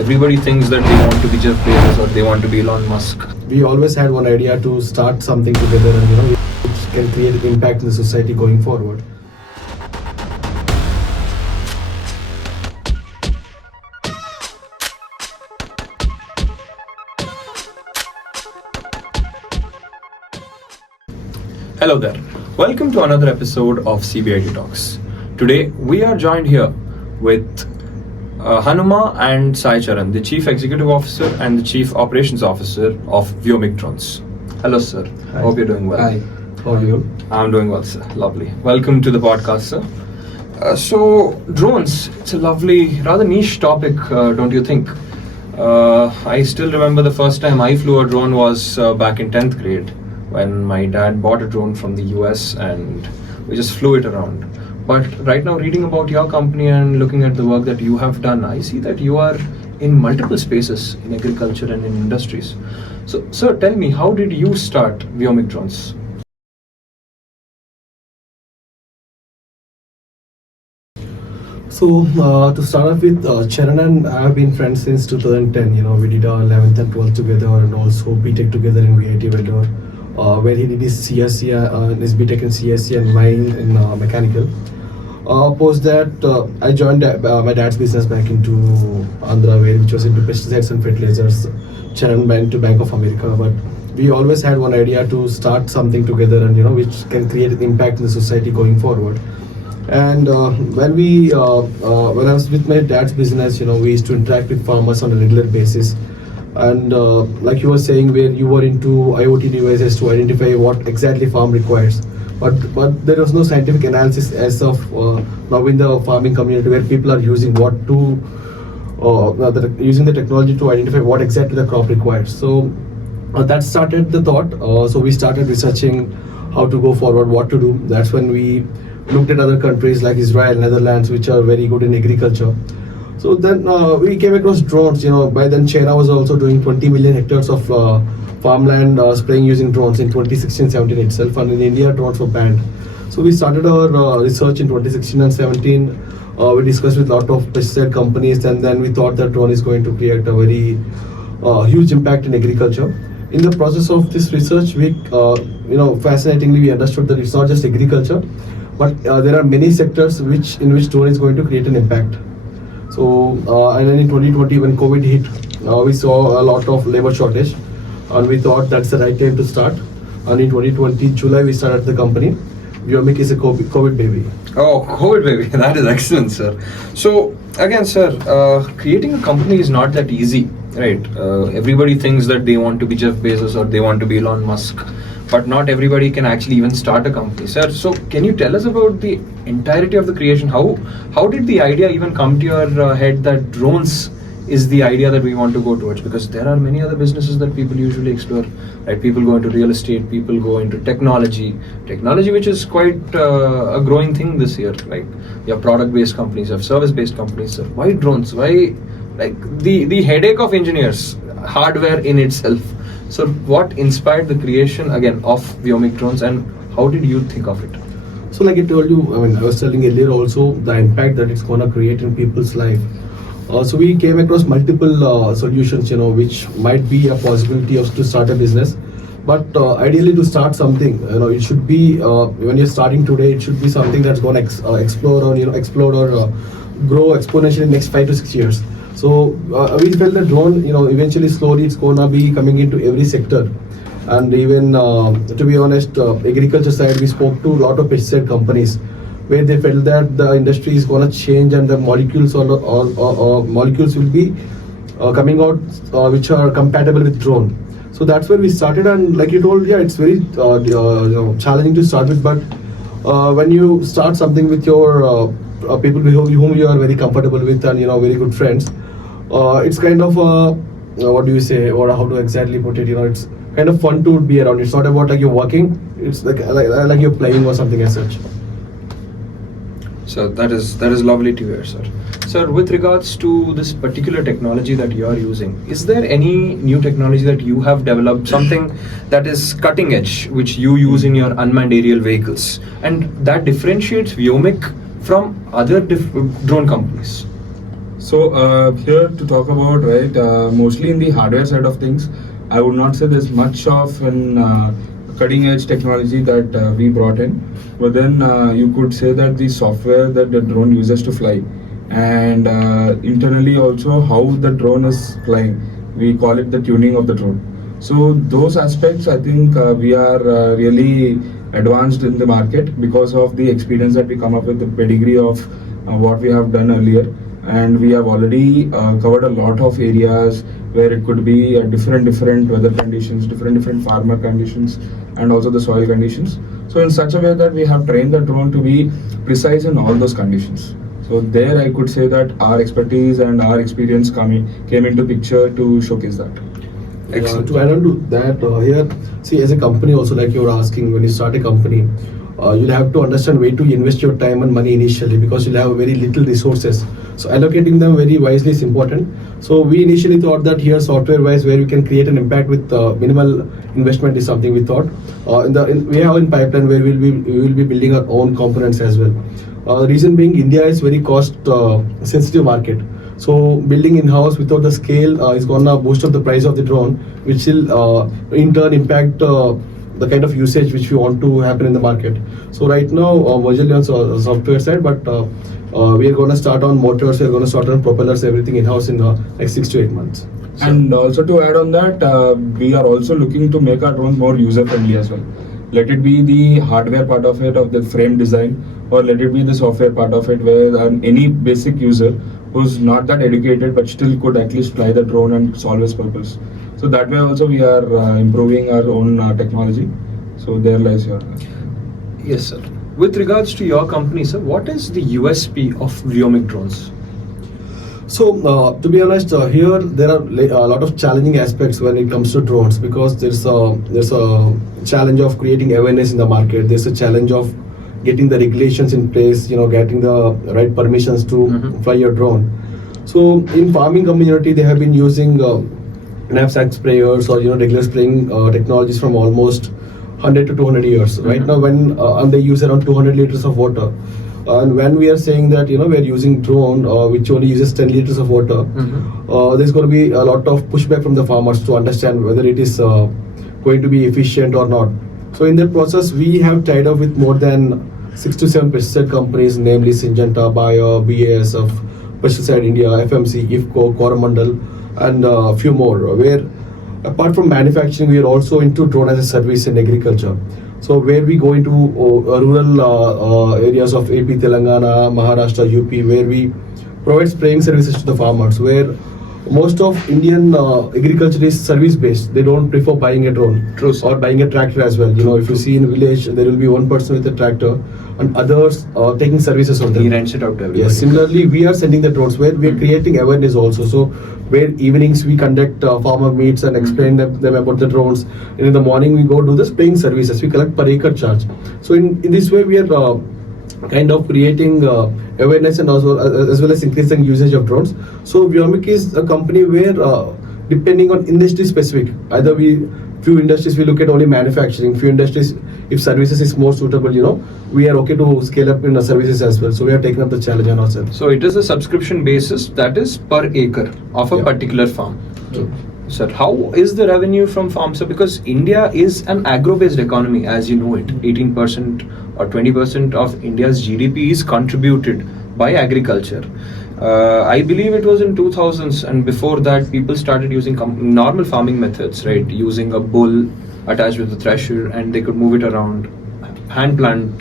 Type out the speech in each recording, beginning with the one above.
everybody thinks that they want to be Jeff Bezos or they want to be Elon Musk. We always had one idea to start something together and which can create impact in the society going forward. Hello there. Welcome to another episode of Cbitalks. Today we are joined here with Hanuma and Sai Charan, the Chief Executive Officer and the Chief Operations Officer of Vyomik Drones. Hello sir. Hi. Hope you're doing well. Hi. How are you? I'm doing well sir. Lovely. Welcome to the podcast sir. So drones, it's a lovely, rather niche topic, don't you think? I still remember the first time I flew a drone was back in 10th grade, when my dad bought a drone from the US and we just flew it around. But right now, reading about your company and looking at the work that you have done, I see that you are in multiple spaces in agriculture and in industries. So sir, tell me, how did you start Vyomik Drones? So to start off with, Charan and I have been friends since 2010. We did our 11th and 12th together and also BTech together in IIIT-Hyderabad. Where he did his CSC, his BTech in CSC and mine in mechanical. Post that, I joined my dad's business back into Andhra, which was into pesticides and fertilizers. Charan went to Bank of America, but we always had one idea to start something together and which can create an impact in the society going forward. And when I was with my dad's business, we used to interact with farmers on a regular basis. And like you were saying, where you were into IoT devices to identify what exactly farm requires, but there was no scientific analysis as of now in the farming community, where people are using using the technology to identify what exactly the crop requires. So that started the thought. So we started researching how to go forward, what to do. That's when we looked at other countries like Israel, Netherlands, which are very good in agriculture. So then we came across drones. By then China was also doing 20 million hectares of farmland spraying using drones in 2016-17 itself, and in India drones were banned. So we started our research in 2016 and 17. We discussed with a lot of pesticide companies, and then we thought that drone is going to create a very huge impact in agriculture. In the process of this research, we, fascinatingly, we understood that it's not just agriculture, but there are many sectors in which drone is going to create an impact. So, and then in 2020, when COVID hit, we saw a lot of labor shortage, and we thought that's the right time to start. And in 2020, July, we started the company. Vyomik is a COVID baby. Oh, COVID baby, that is excellent, sir. So, again, sir, creating a company is not that easy, right? Everybody thinks that they want to be Jeff Bezos or they want to be Elon Musk, but not everybody can actually even start a company, sir. So, can you tell us about the entirety of the creation? How did the idea even come to your head that drones is the idea that we want to go towards? Because there are many other businesses that people usually explore, right? People go into real estate, people go into technology which is quite a growing thing this year. Like you have product-based companies, you have service-based companies. Sir, why drones? Why, like the headache of engineers, hardware in itself? So what inspired the creation again of Vyomik Drones, and how did you think of it? So like I told you, I was telling earlier also, the impact that it's going to create in people's life. So we came across multiple solutions, which might be a possibility to start a business. But ideally, to start something, it should be, when you're starting today, it should be something that's going to explode or grow exponentially in the next 5 to 6 years. So we felt that drone, eventually, slowly, it's going to be coming into every sector. And even, to be honest, agriculture side, we spoke to a lot of pesticide companies, where they felt that the industry is going to change and the molecules molecules will be coming out which are compatible with drone. So that's where we started, and like you told, it's very challenging to start with, but when you start something with your people whom you are very comfortable with and very good friends, it's kind of what do you say, or how to exactly put it, it's kind of fun to be around. It's not about like you're working, it's like you're playing or something as such. So that is lovely to hear, sir. Sir, with regards to this particular technology that you are using, is there any new technology that you have developed, something that is cutting edge, which you use in your unmanned aerial vehicles, and that differentiates Vyomik from other drone companies? So here to talk about, right, mostly in the hardware side of things, I would not say there's much of an cutting edge technology that we brought in, but then you could say that the software that the drone uses to fly, and internally also how the drone is flying, we call it the tuning of the drone. So those aspects, I think we are really advanced in the market because of the experience that we come up with, the pedigree of what we have done earlier, and we have already covered a lot of areas where it could be different weather conditions, different farmer conditions, and also the soil conditions. So in such a way that we have trained the drone to be precise in all those conditions. So there I could say that our expertise and our experience came into picture to showcase that. Excellent. To add on to that, here, see, as a company also, like you were asking, when you start a company, you'll have to understand where to invest your time and money initially, because you'll have very little resources. So allocating them very wisely is important. So we initially thought that here, software-wise, where we can create an impact with minimal investment is something we thought. We have in pipeline where we will be building our own components as well. The reason being, India is very cost sensitive market. So building in-house without the scale is gonna boost up the price of the drone, which will in turn impact the kind of usage which we want to happen in the market. So right now, majorly on software side, but we are gonna start on motors, we are gonna start on propellers, everything in-house in like 6 to 8 months. So, and also to add on that, we are also looking to make our drones more user-friendly as well. Let it be the hardware part of it, of the frame design, or let it be the software part of it, where any basic user who's not that educated but still could at least fly the drone and solve its purpose. So that way also we are improving our own technology. So there lies your... Yes, sir. With regards to your company, sir, what is the USP of Vyomik Drones? So to be honest, here there are a lot of challenging aspects when it comes to drones, because there's a challenge of creating awareness in the market. There's a challenge of getting the regulations in place, getting the right permissions to fly your drone. So in farming community, they have been using knapsack sprayers or regular spraying technologies from almost 100 to 200 years. Right now, when and they use around 200 liters of water. And when we are saying that we're using drone which only uses 10 liters of water, there's going to be a lot of pushback from the farmers to understand whether it is going to be efficient or not. So in that process, we have tied up with more than 6 to 7 pesticide companies, namely Syngenta, Bayer, BASF, Pesticide India, FMC, IFCO, Coromandel, and a few more. Where apart from manufacturing, we are also into drone as a service in agriculture. So where we go into rural areas of AP, Telangana, Maharashtra, UP, where we provide spraying services to the farmers, where most of Indian agriculture is service based. They don't prefer buying a drone. True, or buying a tractor as well. If you see in a village, there will be one person with a tractor and others taking services on them. He rents it out to everybody. Yes, similarly, we are sending the drones where we are creating awareness also. So where evenings we conduct farmer meets and explain them about the drones. And in the morning we go do the spraying services. We collect per acre charge. So in this way we are kind of creating awareness and also as well as increasing usage of drones. So Vyomik is a company where depending on industry specific, either few industries we look at only manufacturing, few industries if services is more suitable, we are okay to scale up in the services as well. So we are taking up the challenge on ourselves. So it is a subscription basis, that is per acre of a particular farm. Sir, how is the revenue from farms? Sir, because India is an agro-based economy, as you know it. 18% or 20% of India's GDP is contributed by agriculture. I believe it was in 2000s, and before that people started using normal farming methods, right? Using a bull attached with a thresher, and they could move it around, hand plant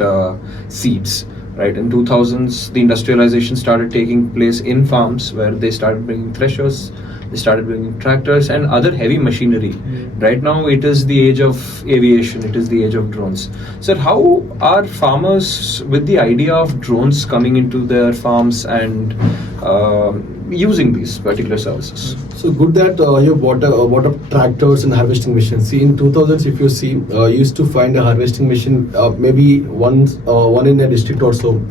seeds. Right, in 2000s, the industrialization started taking place in farms, where they started bringing threshers, they started bringing tractors and other heavy machinery. Right now, it is the age of aviation, it is the age of drones. Sir, how are farmers with the idea of drones coming into their farms and using these particular services? So good that you bought up tractors and harvesting machines. See, in 2000s, if you see, used to find a harvesting machine maybe one in a district or so.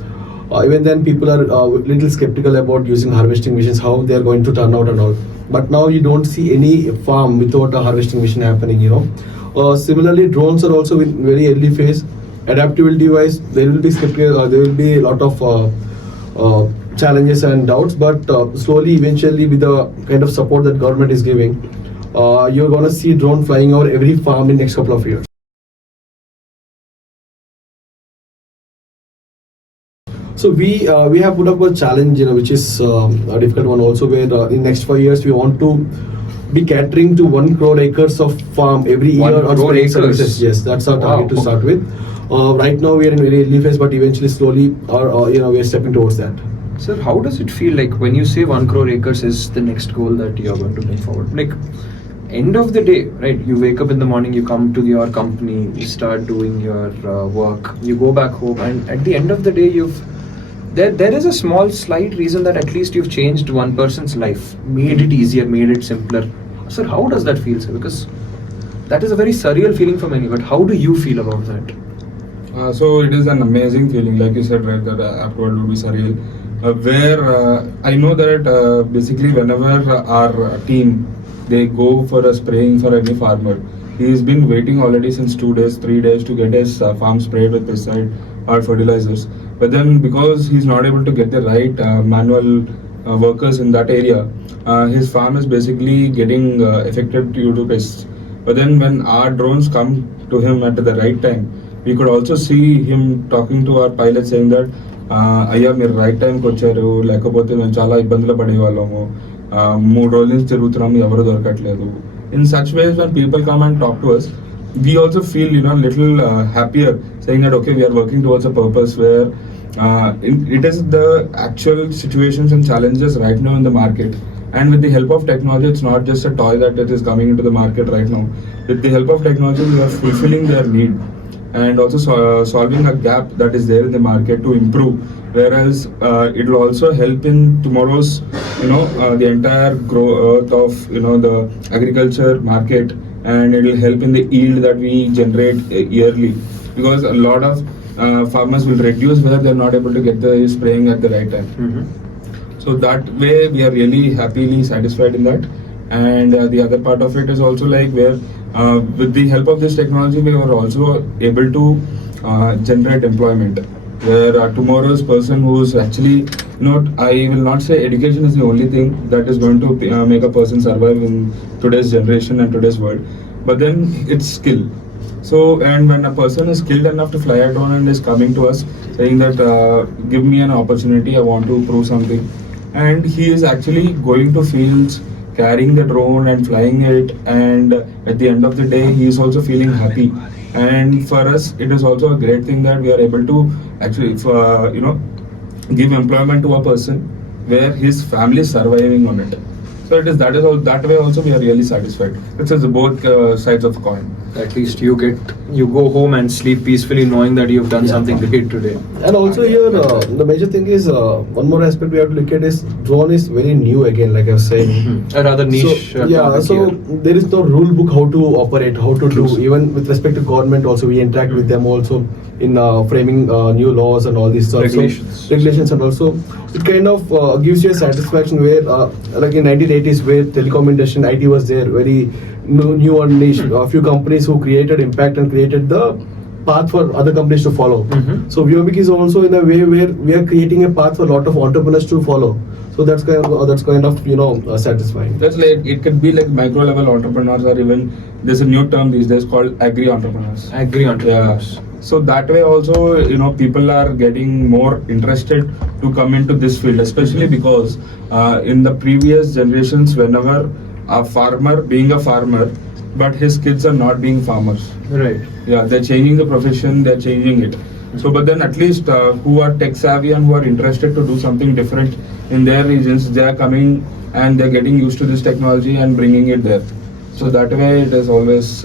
Even then, people are little skeptical about using harvesting machines, how they are going to turn out and all. But now you don't see any farm without a harvesting machine happening. Similarly, drones are also in very early phase. Adaptability wise, there will be skeptical. There will be a lot of challenges and doubts, but slowly, eventually, with the kind of support that government is giving, you're gonna see drone flying over every farm in next couple of years. So we have put up a challenge, which is a difficult one also, where in next 5 years we want to be catering to 1 crore acres of farm every year. 1 crore spraying acres? services. Yes, that's our target Wow. to start with. Right now we are in very early phase, but eventually, slowly, we are stepping towards that. Sir, how does it feel like when you say 1 crore acres is the next goal that you're going to bring forward? Like, end of the day, right? You wake up in the morning, you come to your company, you start doing your work, you go back home, and at the end of the day, there is a small slight reason that at least you've changed one person's life, made it easier, made it simpler. Sir, how does that feel, sir? Because that is a very surreal feeling for many, but how do you feel about that? So it is an amazing feeling, like you said, right, that afterward would be surreal. Where I know that basically whenever our team, they go for a spraying for any farmer, he's been waiting already since 2 days, 3 days to get his farm sprayed with pesticide or fertilizers. But then because he's not able to get the right manual workers in that area, his farm is basically getting affected due to pests. But then when our drones come to him at the right time, we could also see him talking to our pilot saying that అయ్యా మీరు right టైంకి వచ్చారు, లేకపోతే మేము చాలా ఇబ్బందులు పడేవాళ్ళము, 3 రోజుల నుంచి తిరుగుతున్నాము, ఎవరు దొరకట్లేదు. In such ways, when people come and talk to us, we also feel little happier, saying that okay, we are working towards a purpose where it is the actual situations and challenges right now in the market, and with the help of technology, it's not just a toy that it is coming into the market right now. With the help of technology, we are fulfilling their need and also solving a gap that is there in the market to improve, whereas it will also help in tomorrow's the entire growth of the agriculture market, and it will help in the yield that we generate yearly, because a lot of farmers will reduce where they are not able to get the spraying at the right time. Mm-hmm. So that way we are really happily satisfied in that. And the other part of it is also like where with the help of this technology we are also able to generate employment, where tomorrow's person who's actually I will not say education is the only thing that is going to make a person survive in today's generation and today's world, but then it's skill. So, and when a person is skilled enough to fly a drone and is coming to us saying that give me an opportunity, I want to prove something, and he is actually going to fields, carrying the drone and flying it, and at the end of the day he is also feeling happy. And for us it is also a great thing that we are able to actually give employment to a person where his family is surviving on it. So that way also we are really satisfied. It's both sides of the coin. At least you go home and sleep peacefully knowing that you've done something great today. And also here, the major thing is one more aspect we have to look at is drone is very new again, like I was saying. A rather niche topic so here. there is no rule book how to operate, how to True. do. Even with respect to government, also we interact with them also in framing new laws and all these stuff. Regulations, and also it kind of gives you a satisfaction where, like in 1980s, where telecom industry and IT was there, very new and niche. A few companies who created impact and created the path for other companies to follow. Mm-hmm. So Vyomik is also in a way where we are creating a path for a lot of entrepreneurs to follow. So that's kind of satisfying. That's like, it could be like micro level entrepreneurs, or even there's a new term these days called agri-entrepreneurs. Agri-entrepreneurs. Yeah. So that way also people are getting more interested to come into this field, especially because in the previous generations, whenever a farmer being a farmer, but his kids are not being farmers. Right. Yeah, they're changing the profession, they're changing it. So, but then at least who are tech savvy and who are interested to do something different in their regions, they are coming and they're getting used to this technology and bringing it there. So that way it is always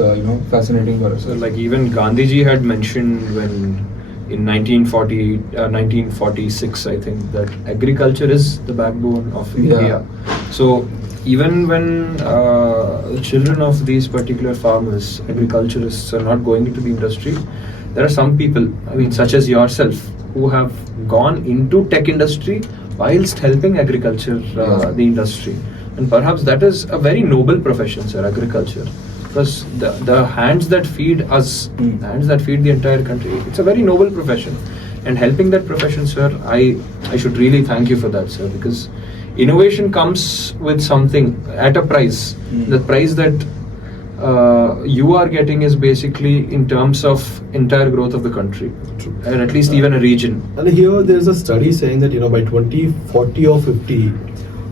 fascinating for us. So like even Gandhiji had mentioned when in 1946 I think that agriculture is the backbone of India. So even when children of these particular farmers, agriculturists are not going into the industry, there are some people, such as yourself, who have gone into tech industry whilst helping agriculture, the industry. And perhaps that is a very noble profession, sir, agriculture. Because the hands that feed us, the hands that feed the entire country, it's a very noble profession. and helping that profession, sir. I should really thank you for that, sir, because innovation comes with something at a price. The price that you are getting is basically in terms of entire growth of the country. True. And at least even a region. And here there's a study saying that by 2040 or 50,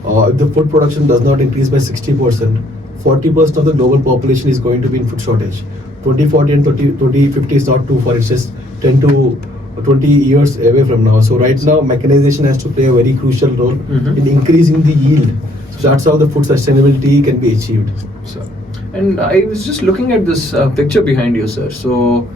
if the food production does not increase by 60%, 40% of the global population is going to be in food shortage. 2040 and 2050 is not too far, it's just 10 to 20 years away from now. So right now mechanization has to play a very crucial role in increasing the yield. So that's how the food sustainability can be achieved. So, and I was just looking at this picture behind you, sir. So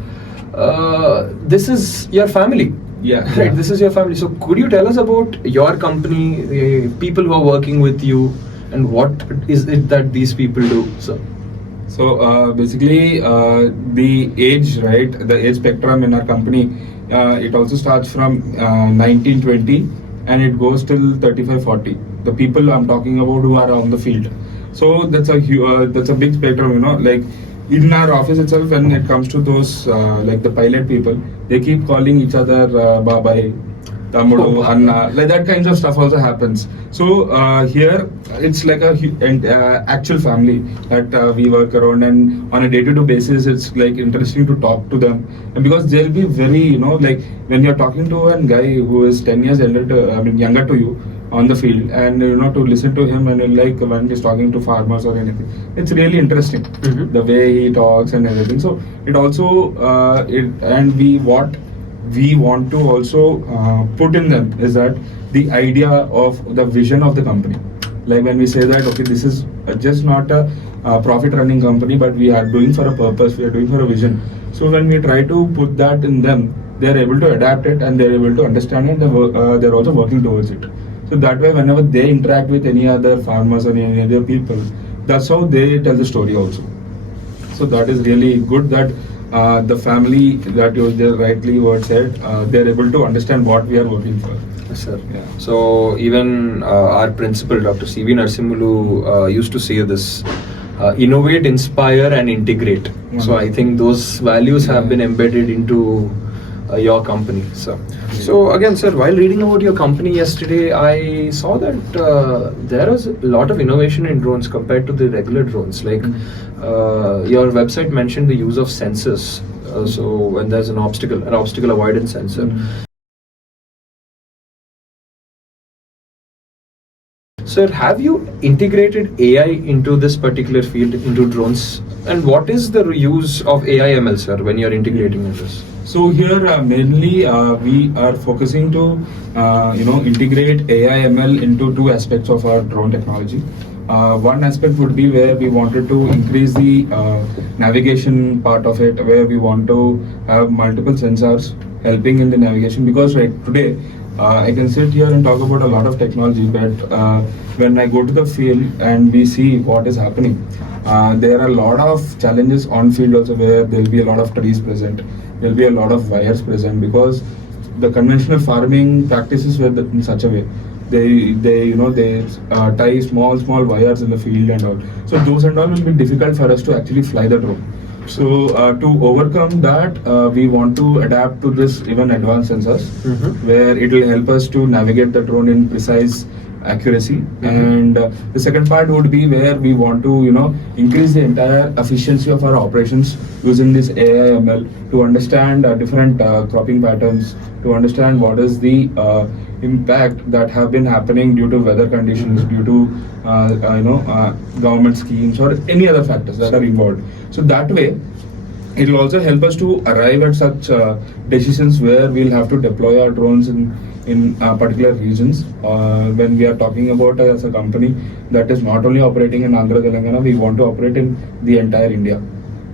this is your family. Yeah. Right, this is your family. So could you tell us about your company, the people who are working with you, and what is it that these people do, sir? So basically, the age, right, the age spectrum in our company, it also starts from 1920 and it goes till 35-40. The people I'm talking about who are on the field. So that's a big spectrum, like in our office itself. When it comes to those like the pilot people, they keep calling each other Babai, Tamudu, Anna, like that kinds of stuff also happens. So here it's like a actual family that we work around, and on a day-to-day basis it's like interesting to talk to them, and because they'll be very like when you're talking to a guy who is 10 years younger to you on the field, and to listen to him, and like when he's talking to farmers or anything, it's really interesting the way he talks and everything. So it also what we want to also put in them is that the idea of the vision of the company. Like when we say that, okay, this is just not a profit running company, but we are doing for a purpose, we are doing for a vision. So when we try to put that in them, they are able to adapt it and they are able to understand it, and they're also working towards it. So that way, whenever they interact with any other farmers or any other people, that's how they tell the story also. So that is really good that the family that you rightly said, they're able to understand what we are working for. Yes, sir. Yeah. So even our principal, Dr. C.V. Narsimulu, used to say this: innovate, inspire, and integrate. So I think those values have been embedded into your company. So again, sir, while reading about your company yesterday, I saw that there is a lot of innovation in drones compared to the regular drones. Like your website mentioned the use of sensors. So when there's an obstacle avoidance sensor. Sir, have you integrated AI into this particular field, into drones? And what is the use of AI ML, sir, when you're integrating in this? So here mainly we are focusing to integrate AI ML into two aspects of our drone technology. One aspect would be where we wanted to increase the navigation part of it, where we want to have multiple sensors helping in the navigation, because right today I can sit here and talk about a lot of technology, but when I go to the field and we see what is happening, there are a lot of challenges on field also, where there will be a lot of trees present, there will be a lot of wires present, because the conventional farming practices were in such a way. They tie small wires in the field and all. So those and all will be difficult for us to actually fly the drone. So to overcome that, we want to adapt to this even advanced sensors, where it will help us to navigate the drone in precise accuracy. And the second part would be where we want to increase the entire efficiency of our operations using this AI ML to understand different cropping patterns, to understand what is the impact that have been happening due to weather conditions, due to government schemes or any other factors that are involved. So that way it will also help us to arrive at such decisions where we'll have to deploy our drones in particular regions. When we are talking about as a company that is not only operating in Andhra Telangana, we want to operate in the entire India.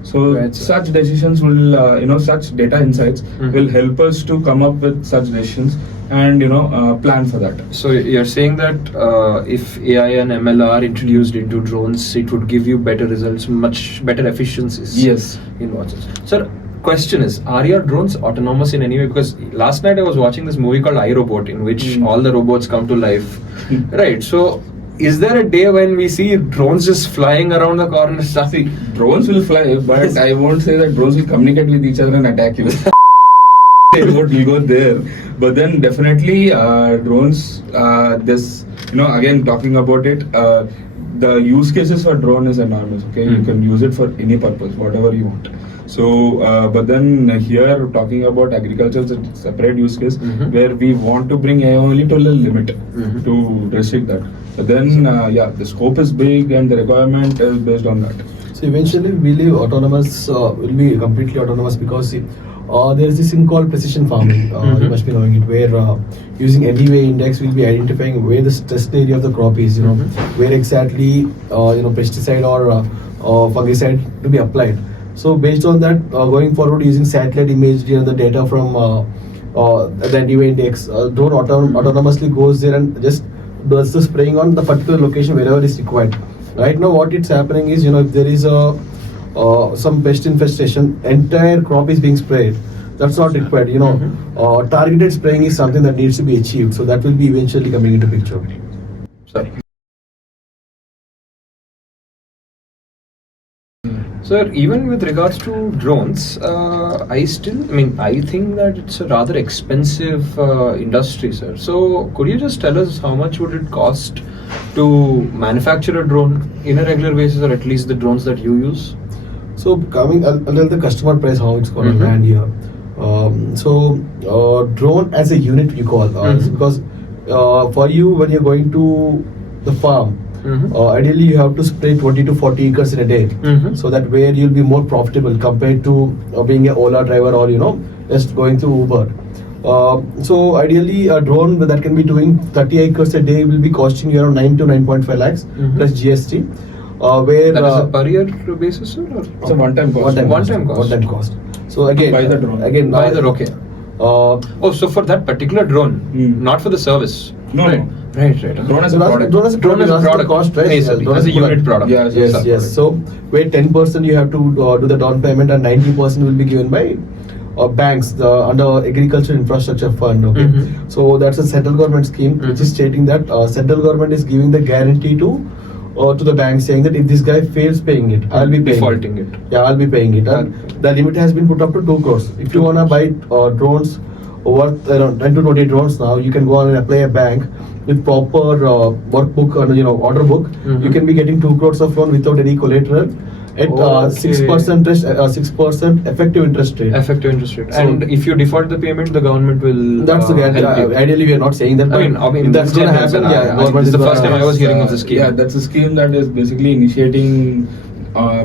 So right, such decisions will, such data insights will help us to come up with such decisions and plan for that. So you're saying that if AI and ML are introduced into drones, it would give you better results, much better efficiencies. Yes. In what sense? Sir, question is, are your drones autonomous in any way? Because last night I was watching this movie called iRobot, in which all the robots come to life. Right. So is there a day when we see drones just flying around the corner? See, drones will fly, but I won't say that drones will communicate with each other and attack you. we go there. But then definitely drones, this, again talking about it, the use cases for drone is enormous. Okay, you can use it for any purpose, whatever you want. So, but then here talking about agriculture, it's a separate use case where we want to bring AI only to a limit to restrict that. But then, the scope is big and the requirement is based on that. So eventually, we believe autonomous will be completely autonomous because there is this thing called precision farming. You must be knowing it, where using NDVI index will be identifying where the stress area of the crop is. Where exactly pesticide or fungicide to be applied. So based on that, going forward using satellite imagery and the data from the NDVI index, drone autonomously goes there and just does the spraying on the particular location wherever is required. Right now, what it's happening is, if there is some pest infestation, entire crop is being sprayed. That's not required. Targeted spraying is something that needs to be achieved. So that will be eventually coming into picture. Sorry. Sir, even with regards to drones, I think that it's a rather expensive industry, sir. So, could you just tell us how much would it cost to manufacture a drone in a regular basis, or at least the drones that you use? So, coming a little the customer price, how it's going to land here. Drone as a unit you call, because for you when you're going to the farm, ideally you have to spray 20 to 40 acres in a day, so that where you'll be more profitable compared to being an Ola driver or just going through Uber. So ideally a drone that can be doing 30 acres a day will be costing you around 9 to 9.5 lakhs plus GST. Where that is a per year basis, sir? Or? It's a one-time cost. One-time cost. So again, buy the drone. Okay. So for that particular drone, not for the service. No. Right. Drone as a product. Drone as a product cost, right? Yes, Drone as a unit product. Yes. So where 10% you have to do the down payment and 90% will be given by banks under Agriculture Infrastructure Fund. Okay, so that's a central government scheme which is stating that central government is giving the guarantee to the bank, saying that if this guy fails paying it, I'll be paying defaulting it. Yeah, I'll be paying it. And the limit has been put up to 2 crores. If you wanna buy drones worth 10 to 20 drones now, you can go on and apply a bank with proper workbook or order book. You can be getting 2 crores of loan without any collateral at 6% effective interest rate. So, and if you default the payment, the government will. That's the guarantee. Ideally, we are not saying that. But if that's going to happen, government is the first time I was hearing of the scheme. Yeah, that's a scheme that is basically initiating,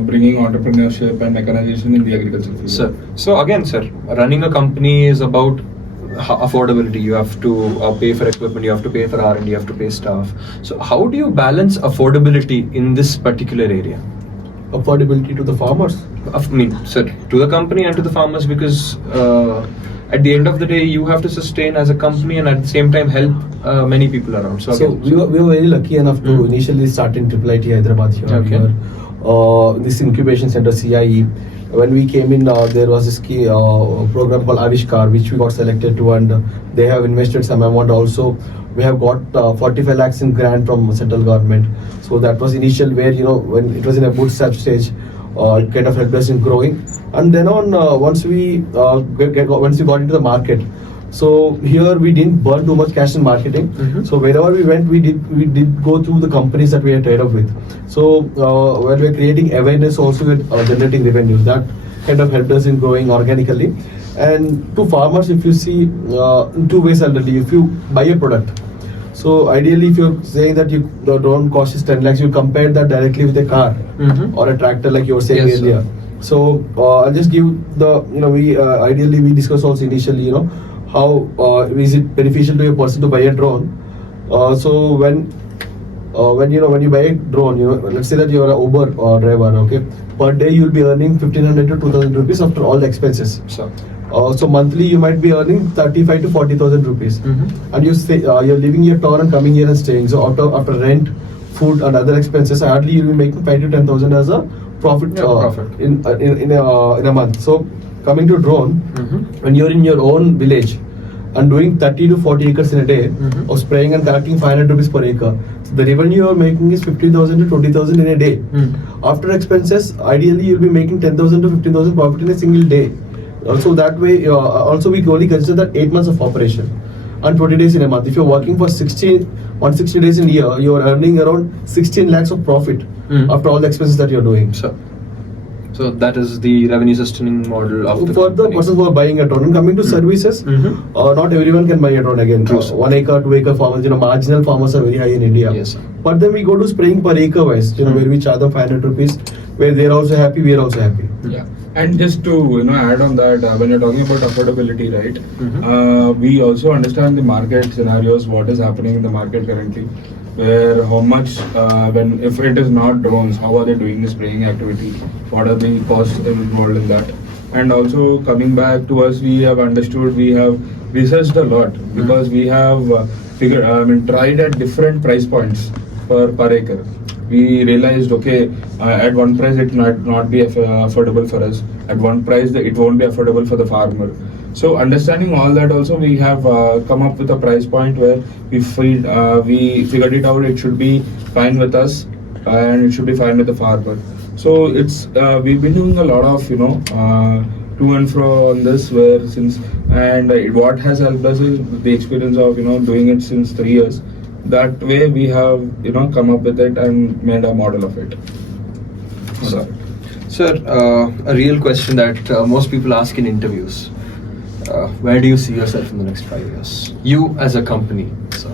bringing entrepreneurship and mechanization in the agriculture field. Sir, so again, sir, running a company is about affordability. You have to pay for equipment, you have to pay for R&D, you have to pay staff. So how do you balance affordability in this particular area? Affordability to the farmers? Sir, to the company and to the farmers, because at the end of the day, you have to sustain as a company and at the same time help many people around. So we were very lucky enough to initially start in IIIT-Hyderabad here. Okay. This incubation center, CIE. When we came in, there was this program called Avishkar, which we got selected to, and they have invested some amount also. We have got 45 lakhs in grant from central government. So that was initial where, when it was in a bootstrap stage, it kind of helped us in growing. And then on, once we got into the market, so here we didn't burn too much cash in marketing. So wherever we went, we did go through the companies that we had tied up with. So when we are creating awareness, also we're generating revenues. That kind of helped us in growing organically. And to farmers, if you see in 2 ways already, if you buy a product. So ideally, if you're saying that the drone cost is 10 lakhs, you compare that directly with a car or a tractor, like you were saying earlier. So I'll just give we ideally we discuss also initially, how is it beneficial to a person to buy a drone. So when you buy a drone, let's say that you're an Uber driver, okay, per day you'll be earning 1,500 to 2,000 rupees after all the expenses. So monthly you might be earning 35 to 40,000 rupees, and you're leaving your town and coming here and staying. So after rent, food and other expenses, hardly you'll be making 5 to 10,000 as a profit, in a month. So coming to drone, when you're in your own village and doing 30 to 40 acres in a day of spraying and collecting 500 rupees per acre, so the revenue you're making is 15,000 to 20,000 in a day. After expenses, ideally you'll be making 10,000 to 15,000 profit in a single day. Also that way, also we only consider that 8 months of operation and 20 days in a month. If you're working for 160 days in a year, you're earning around 16 lakhs of profit after all the expenses that you're doing. So that is the revenue sustaining model of the for the company. person who are buying a drone. And coming to services, not everyone can buy a drone again. True, sir. 1 acre, 2 acre farmers, marginal farmers are very high in India. Yes, sir. But then we go to spraying per acre wise, where we charge them 500 rupees, where they're also happy, we're also happy. Yeah, and just to add on that, when you're talking about affordability, right? We also understand the market scenarios, what is happening in the market currently, where how much if it is not drones, how are they doing the spraying activity? What are the costs involved in that? And also coming back to us, we have understood, we have researched a lot because we have tried at different price points per acre. We realized, okay, at one price it might not be affordable for us. At one price it won't be affordable for the farmer. So understanding all that, also we have come up with a price point where we figured it out. It should be fine with us, and it should be fine with the farmer. So it's we've been doing a lot of to and fro on this, what has helped us is the experience of doing it since 3 years. That way we have come up with it and made a model of it. Sir, a real question that most people ask in interviews. Where do you see yourself in the next 5 years? You as a company, sir.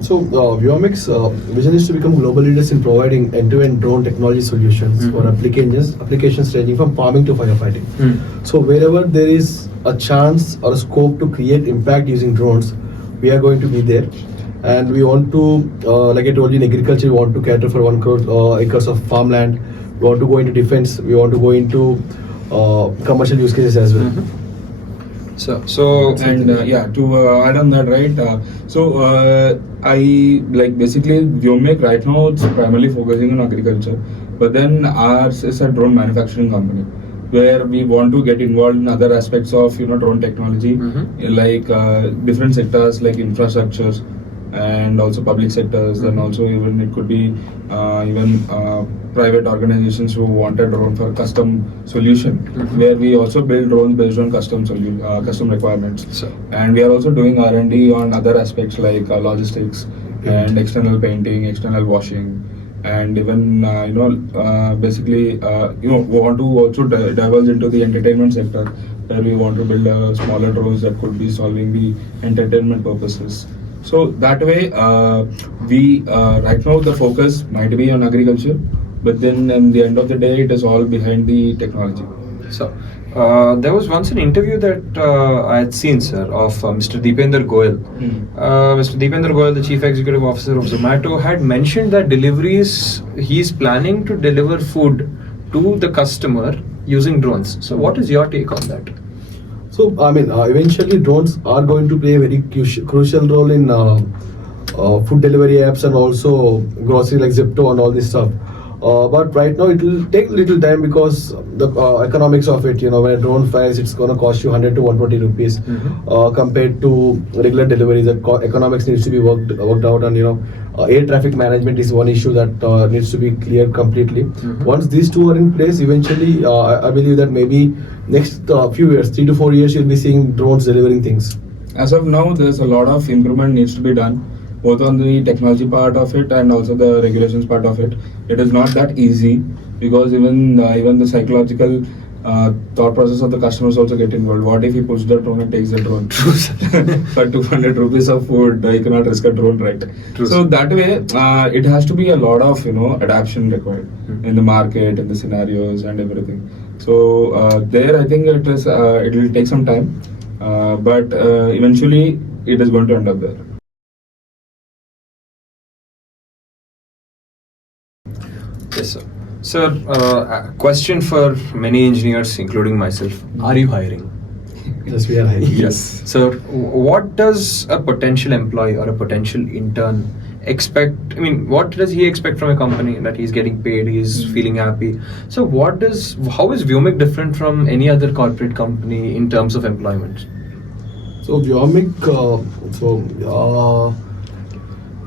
So Vyomik's vision is to become global leaders in providing end-to-end drone technology solutions for applications ranging from farming to firefighting. So wherever there is a chance or a scope to create impact using drones, we are going to be there. And we want to, like I told you, in agriculture, we want to cater for 1 crore acres of farmland. We want to go into defense. We want to go into commercial use cases as well. So to add on that, right? I basically Vyomik right now it's primarily focusing on agriculture, but then ours is a drone manufacturing company where we want to get involved in other aspects of drone technology, like different sectors like infrastructures and also public sectors, and also even it could be private organizations who want a drone for custom solution, where we also build drones based on custom requirements. And we are also doing R&D on other aspects like logistics and external painting, external washing, and even basically we want to also divulge into the entertainment sector, where we want to build smaller drones that could be solving the entertainment purposes. So that way, we right now the focus might be on agriculture, but then at the end of the day, it is all behind the technology. So there was once an interview that I had seen, sir, of Mr. Deepender Goyal. Mr. Deepender Goyal, the Chief Executive Officer of Zomato, had mentioned that deliveries, he's planning to deliver food to the customer using drones. So what is your take on that? So, eventually drones are going to play a very crucial role in food delivery apps and also grocery like Zepto and all this stuff. But right now it will take a little time because the economics of it, when a drone flies, it's going to cost you 100 to 120 rupees compared to regular deliveries. The economics needs to be worked out, and air traffic management is one issue that needs to be cleared completely. Once these two are in place, eventually I believe that maybe next few years, 3 to 4 years, you'll be seeing drones delivering things. As of now, there's a lot of improvement needs to be done, both on the technology part of it and also the regulations part of it. It is not that easy because even the psychological thought process of the customers also get involved. What if he pushes the drone and takes the drone? For 200 rupees of food, you cannot risk a drone, right? So that way, it has to be a lot of adaptation required in the market, in the scenarios and everything. So there, I think it will take some time, but eventually it is going to end up there. Yes, sir. Sir, question for many engineers, including myself. Are you hiring? Yes, we are hiring. Yes. So, what does a potential employee or a potential intern expect? I mean, what does he expect from a company? That he's getting paid, he's feeling happy. So, how is Vyomik different from any other corporate company in terms of employment? So, Vyomik,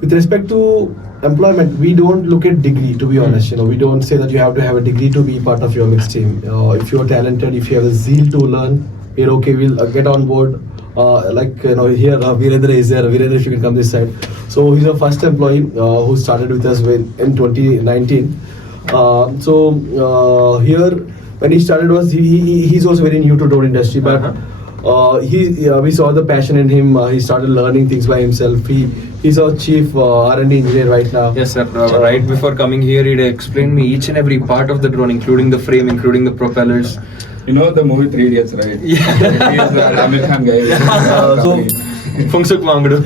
with respect to employment, we don't look at degree, to be honest. We don't say that you have to have a degree to be part of Vyomik's team. If you're talented, if you have a zeal to learn, Here, okay, we'll get on board. Here Virendra is there. Virendra, if you can come this side. So he's our first employee who started with us in 2019. Here when he started he's also very new to drone industry, but we saw the passion in him. He started learning things by himself. He's our chief R&D engineer right now. Yes, sir. Right before coming here, he'd explained me each and every part of the drone, including the frame, including the propellers. You know the movie 3 Idiots, right? Yeah. He is the Amir Khan guy. Funksuk Mangudu.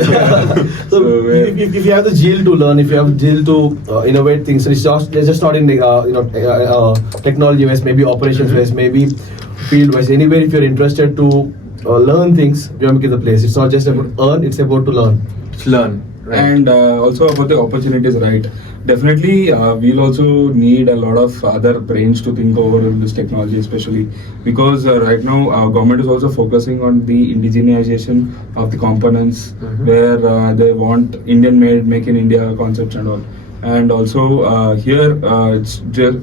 So if you have the zeal to learn, if you have the zeal to innovate things, it's just not in technology wise, maybe operations wise, maybe field wise, anywhere. If you're interested to learn things, Vyomik is the place. It's not just about earn; it's about to learn. Learn. Right. And also about the opportunities, right? Definitely, we'll also need a lot of other brains to think over this technology, especially because right now government is also focusing on the indigenization of the components, where they want Indian-made, make in India concepts and all. And also here, it's just,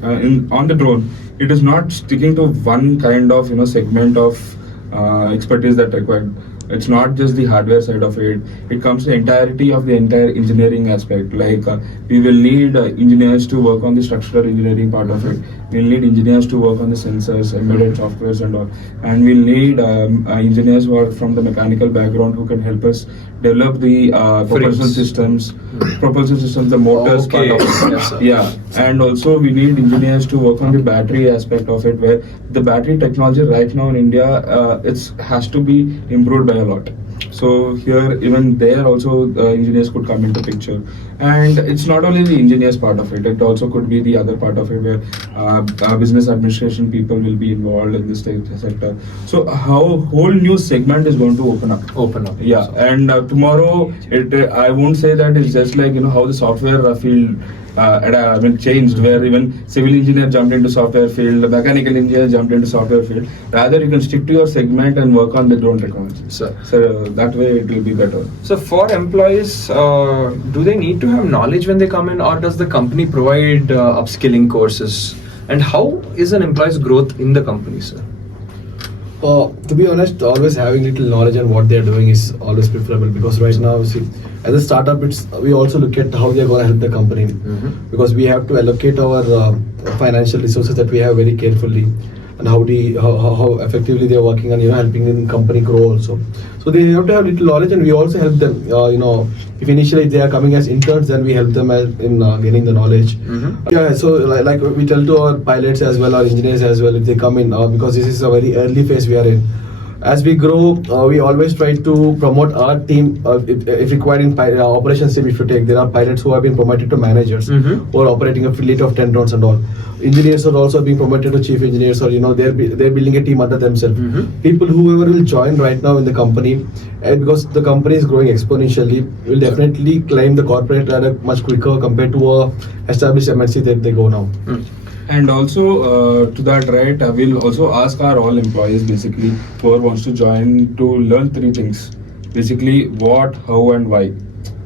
on the drone, it is not sticking to one kind of segment of expertise that required. It's not just the hardware side of it. It comes to the entirety of the entire engineering aspect. Like we will need engineers to work on the structural engineering part of it. We'll need engineers to work on the sensors, embedded softwares and all. And we'll need engineers who are from the mechanical background who can help us develop the propulsion systems, the motors part of it. Yes, sir. Yeah, and also we need engineers to work on the battery aspect of it, where the battery technology right now in India it has to be improved by a lot. So here, even there also engineers could come into picture. And it's not only the engineers part of it, it also could be the other part of it where business administration people will be involved in this sector. So how whole new segment is going to open up. Yeah, and tomorrow I won't say that it's just like how the software field changed, where even civil engineer jumped into software field, the mechanical engineer jumped into software field. Rather, you can stick to your segment and work on the drone technology. So that way it will be better. So for employees, do they need to have knowledge when they come in, or does the company provide upskilling courses? And how is an employee's growth in the company, sir? To be honest, always having little knowledge on what they're doing is always preferable, because right now, see, as a startup, we also look at how they're going to help the company, because we have to allocate our financial resources that we have very carefully, and how effectively they're working on helping the company grow also. So they have to have little knowledge, and we also help them. If initially they are coming as interns, then we help them in gaining the knowledge. Yeah, so like we tell to our pilots as well, our engineers as well, if they come in, because this is a very early phase we are in. As we grow, we always try to promote our team. If required in operations team, if you take, there are pilots who have been promoted to managers, who are operating a fleet of 10 drones and all. Engineers are also being promoted to chief engineers, or they're building a team under themselves. People whoever will join right now in the company, because the company is growing exponentially, will definitely climb the corporate ladder much quicker compared to a established MNC that they go now. And also to that, right, we'll also ask our all employees basically whoever wants to join to learn 3 things. Basically what, how and why.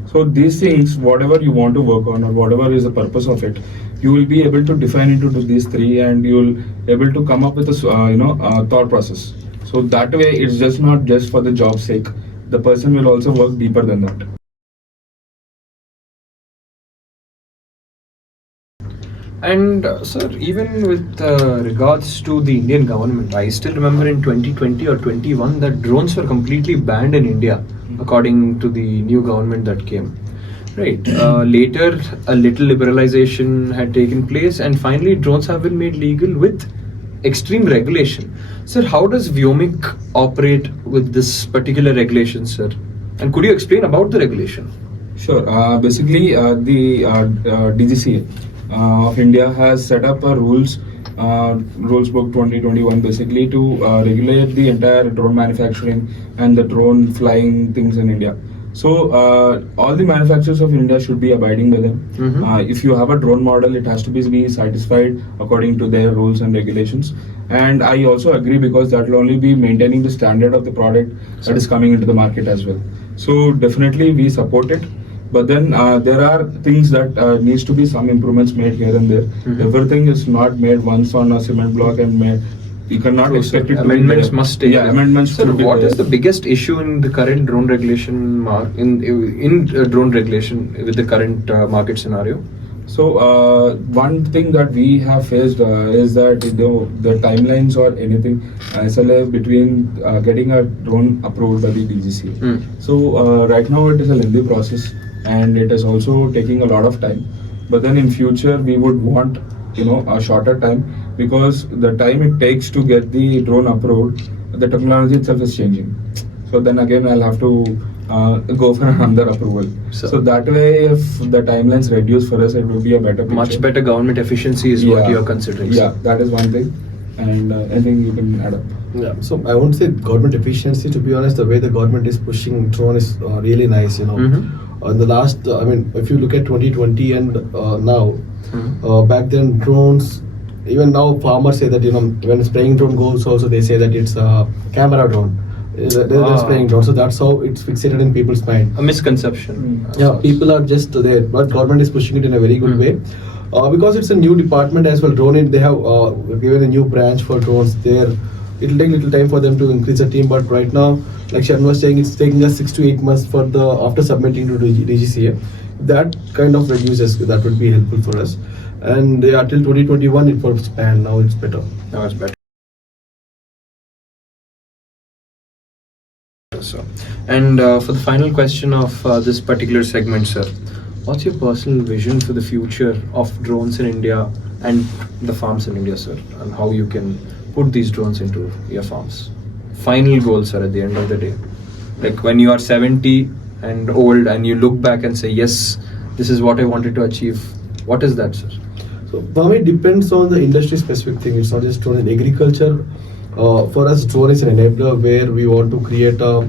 So these things, whatever you want to work on or whatever is the purpose of it, you will be able to define into these 3, and you'll able to come up with a thought process. So that way it's just not just for the job's sake. The person will also work deeper than that. And sir, even with regards to the Indian government, I still remember in 2020 or 21 that drones were completely banned in India, according to the new government that came. Right. Later, a little liberalization had taken place, and finally, drones have been made legal with extreme regulation. Sir, how does Vyomik operate with this particular regulation, sir? And could you explain about the regulation? Sure. Basically, the DGCA of India has set up a rules book 2021 basically to regulate the entire drone manufacturing and the drone flying things in India. So all the manufacturers of India should be abiding by them. If you have a drone model, it has to be satisfied according to their rules and regulations. And I also agree, because that will only be maintaining the standard of the product that is coming into the market as well. So definitely we support it. But then there are things that needs to be some improvements made here and there. Everything is not made once on a cement block and made you cannot True, expect sir. it to Amendments be there. must take Yeah, place. amendments Sir, should be what there. is the biggest issue in the current drone regulation in drone regulation with the current market scenario? So one thing that we have faced is that the timelines or anything SLA between getting a drone approved by the DGCA. Mm. So right now it is a lengthy process and it is also taking a lot of time. But then in future we would want a shorter time, because the time it takes to get the drone approved, the technology itself is changing. So then again I'll have to go for another approval. So that way, if the timelines reduce for us, it will be a better picture. Much better government efficiency is what you're considering. Yeah, sir. that is one thing, and I think you can add up. Yeah, so I won't say government efficiency. To be honest, the way the government is pushing drone is really nice. In the last, if you look at 2020 and now, back then drones, even now farmers say that when spraying drone goes, also they say that it's a camera drone. They're spraying drone, so that's how it's fixated in people's mind. A misconception. Yeah, people are just there, but government is pushing it in a very good way. Because it's a new department as well. Drone, they have given a new branch for drones there. It'll take little time for them to increase the team, but right now, like Shan was saying, it's taking us 6 to 8 months for after submitting to the DGCA. That kind of reduces, that would be helpful for us. And till 2021 it was banned. Now it's better. Now it's better. So, and for the final question of this particular segment, sir, what's your personal vision for the future of drones in India and the farms in India, sir, and how you can put these drones into your farms? Final goal, sir, at the end of the day. Like when you are 70 and old and you look back and say, yes, this is what I wanted to achieve. What is that, sir? So for me, it depends on the industry specific thing. It's not just drone in agriculture. For us, drone is an enabler where we want to create a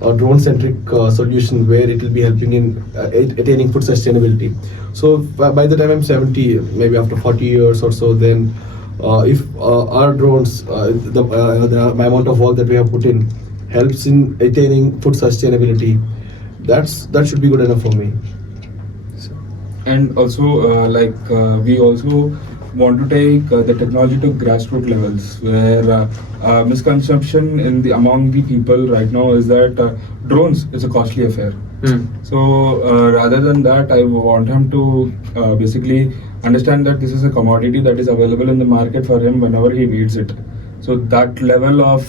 drone-centric solution where it will be helping in attaining food sustainability. So by the time I'm 70, maybe after 40 years or so, then if our drones, the amount of work that we have put in helps in attaining food sustainability, that should be good enough for me. And also, we also want to take the technology to grassroots levels, where misconception among the people right now is that drones is a costly affair. So rather than that, I want him to basically understand that this is a commodity that is available in the market for him whenever he needs it. So that level of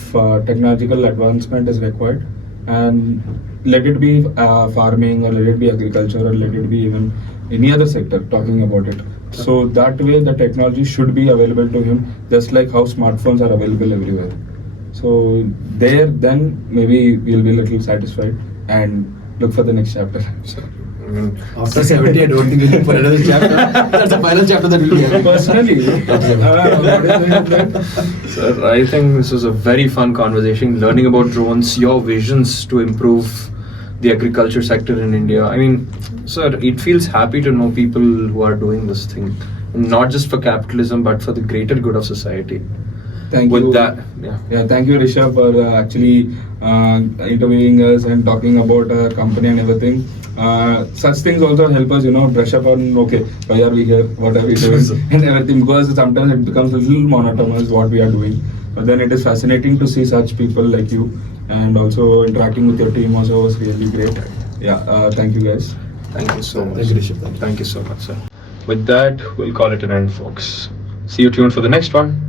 technological advancement is required, and let it be farming, or let it be agriculture, or let it be even any other sector talking about it. So that way the technology should be available to him, just like how smartphones are available everywhere. So then maybe we'll be a little satisfied and look for the next chapter. So, After 70, I don't think we'll look for another chapter. That's the final chapter that we'll be having. Personally, sir, I think this was a very fun conversation, learning about drones, your visions to improve the agriculture sector in India. I mean, sir, it feels happy to know people who are doing this thing, not just for capitalism, but for the greater good of society. Thank With you. that, Thank you, Rishabh, for actually interviewing us and talking about our company and everything. Such things also help us, brush up on, okay, why are we here, what are we doing, and everything, because sometimes it becomes a little monotonous what we are doing. But then it is fascinating to see such people like you, and also interacting with your team also was really great. Thank you guys. thank you so much. Thank you, Rishabh. Thank you so much, sir. With that, we'll call it an end, folks. See you tuned for the next one.